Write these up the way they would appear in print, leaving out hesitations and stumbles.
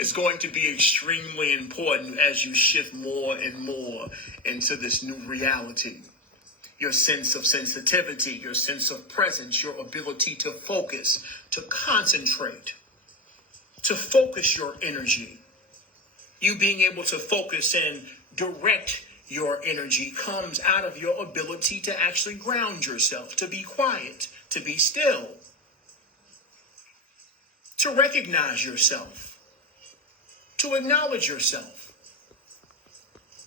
is going to be extremely important as you shift more and more into this new reality. Your sense of sensitivity, your sense of presence, your ability to focus, to concentrate, to focus your energy. You being able to focus and direct your energy comes out of your ability to actually ground yourself, to be quiet, to be still, to recognize yourself, to acknowledge yourself.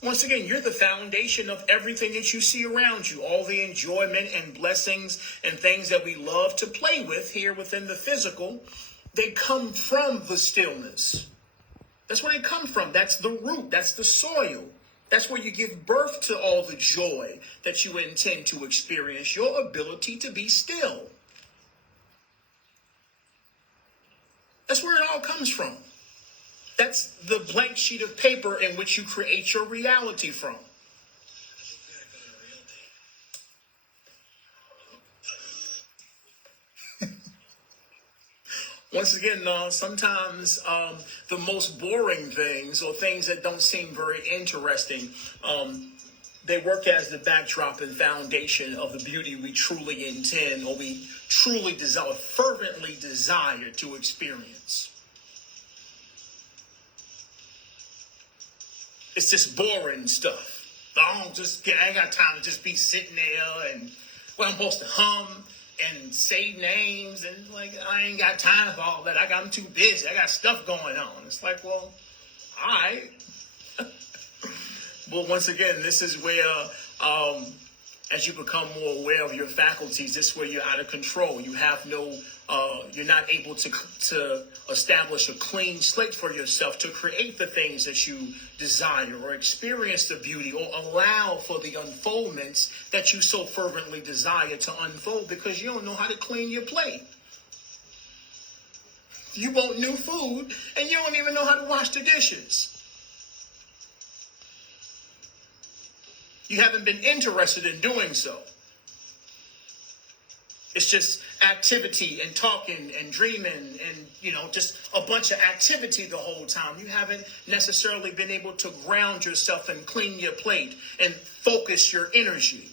Once again, you're the foundation of everything that you see around you. All the enjoyment and blessings and things that we love to play with here within the physical, they come from the stillness. That's where they come from. That's the root. That's the soil. That's where you give birth to all the joy that you intend to experience. Your ability to be still. That's where it all comes from. That's the blank sheet of paper in which you create your reality from. Once again, sometimes the most boring things or things that don't seem very interesting, they work as the backdrop and foundation of the beauty we truly intend or we truly desire, fervently desire to experience. It's just boring stuff. I ain't got time to just be sitting there and, well, I'm supposed to hum and say names and I ain't got time for all that. I'm too busy. I got stuff going on. It's like, well, all right. But once again, this is where, as you become more aware of your faculties, this is where you're out of control. You have you're not able to establish a clean slate for yourself to create the things that you desire or experience the beauty or allow for the unfoldments that you so fervently desire to unfold because you don't know how to clean your plate. You want new food and you don't even know how to wash the dishes. You haven't been interested in doing so. It's just activity and talking and dreaming and, just a bunch of activity the whole time. You haven't necessarily been able to ground yourself and clean your plate and focus your energy.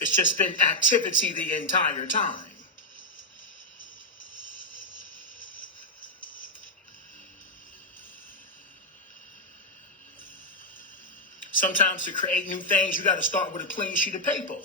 It's just been activity the entire time. Sometimes to create new things, you got to start with a clean sheet of paper.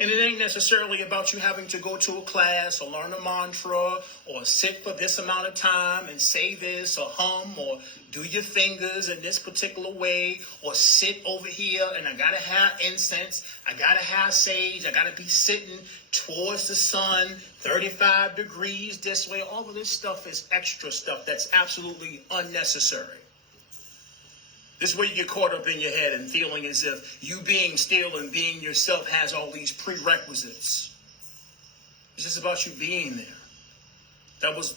And it ain't necessarily about you having to go to a class or learn a mantra or sit for this amount of time and say this or hum or do your fingers in this particular way or sit over here and I got to have incense. I got to have sage. I got to be sitting towards the sun, 35 degrees this way. All of this stuff is extra stuff that's absolutely unnecessary. This is where you get caught up in your head and feeling as if you being still and being yourself has all these prerequisites. It's just about you being there. That was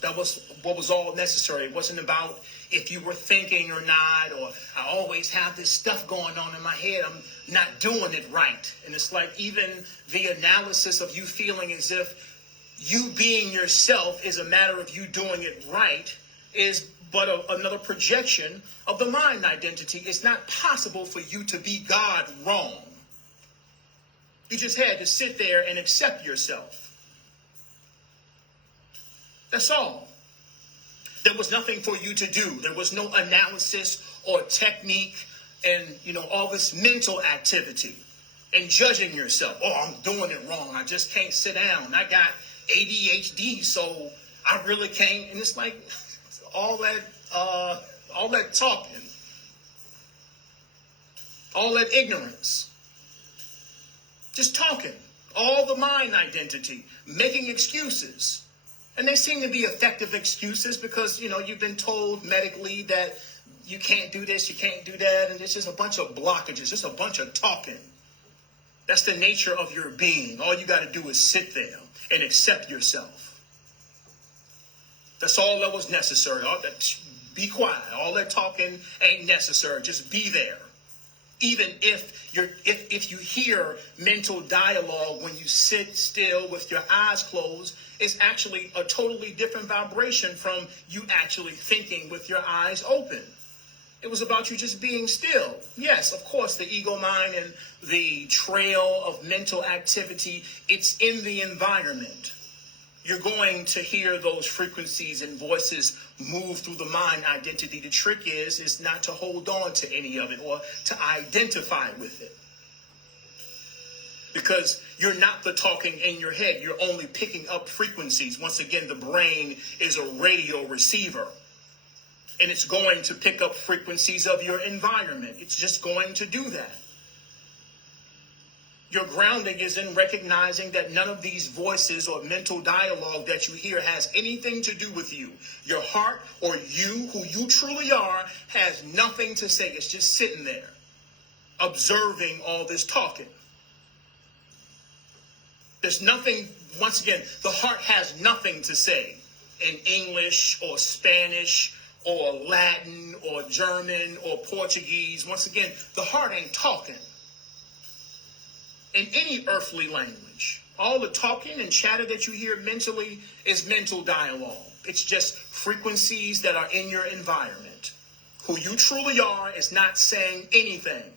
what was all necessary. It wasn't about if you were thinking or not, or I always have this stuff going on in my head. I'm not doing it right. And it's like even the analysis of you feeling as if you being yourself is a matter of you doing it right is but another projection of the mind identity. It's not possible for you to be God wrong. You just had to sit there and accept yourself. That's all. There was nothing for you to do. There was no analysis or technique and, all this mental activity and judging yourself. Oh, I'm doing it wrong. I just can't sit down. I got ADHD, so I really can't. And it's like all that talking, all that ignorance, just talking, all the mind identity, making excuses. And they seem to be effective excuses because, you've been told medically that you can't do this, you can't do that. And it's just a bunch of blockages, just a bunch of talking. That's the nature of your being. All you got to do is sit there and accept yourself. That's all that was necessary. Be quiet. All that talking ain't necessary. Just be there. Even if you hear mental dialogue when you sit still with your eyes closed, it's actually a totally different vibration from you actually thinking with your eyes open. It was about you just being still. Yes, of course, the ego mind and the trail of mental activity, it's in the environment. You're going to hear those frequencies and voices move through the mind identity. The trick is not to hold on to any of it or to identify with it. Because you're not the talking in your head. You're only picking up frequencies. Once again, the brain is a radio receiver. And it's going to pick up frequencies of your environment. It's just going to do that. Your grounding is in recognizing that none of these voices or mental dialogue that you hear has anything to do with you. Your heart or you, who you truly are, has nothing to say. It's just sitting there, observing all this talking. There's nothing, once again, the heart has nothing to say in English or Spanish or Latin or German or Portuguese. Once again, the heart ain't talking in any earthly language. All the talking and chatter that you hear mentally is mental dialogue. It's just frequencies that are in your environment. Who you truly are is not saying anything.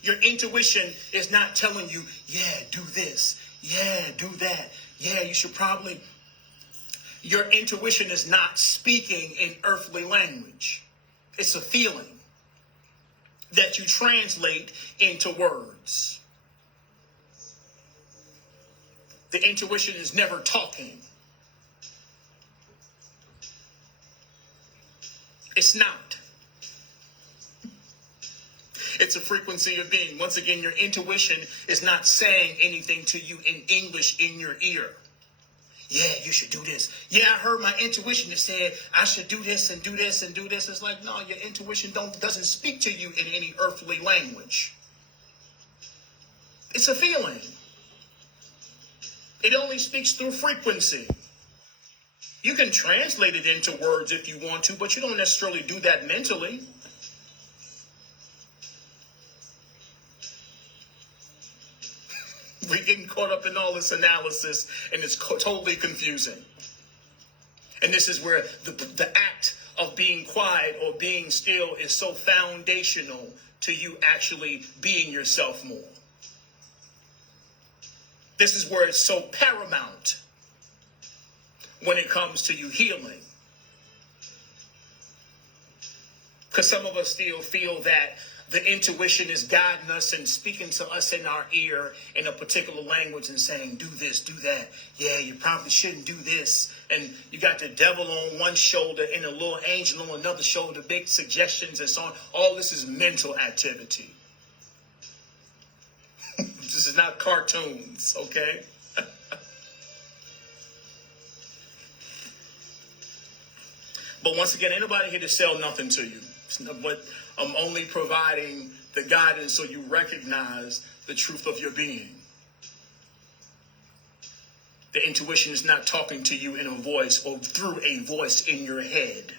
Your intuition is not telling you, yeah, do this. Yeah, do that. Yeah, you should probably. Your intuition is not speaking in earthly language. It's a feeling that you translate into words. The intuition is never talking. It's not. It's a frequency of being. Once again, your intuition is not saying anything to you in English in your ear. Yeah, you should do this. Yeah, I heard my intuition that said I should do this and do this and do this. It's like, no, your intuition doesn't speak to you in any earthly language. It's a feeling. It only speaks through frequency. You can translate it into words if you want to, but you don't necessarily do that mentally. We're getting caught up in all this analysis, and it's totally confusing. And this is where the act of being quiet or being still is so foundational to you actually being yourself more. This is where it's so paramount when it comes to you healing. Because some of us still feel that the intuition is guiding us and speaking to us in our ear in a particular language and saying, do this, do that. Yeah, you probably shouldn't do this. And you got the devil on one shoulder and a little angel on another shoulder, big suggestions and so on. All this is mental activity. This is not cartoons, okay? But once again, ain't nobody here to sell nothing to you. But I'm only providing the guidance so you recognize the truth of your being. The intuition is not talking to you in a voice or through a voice in your head.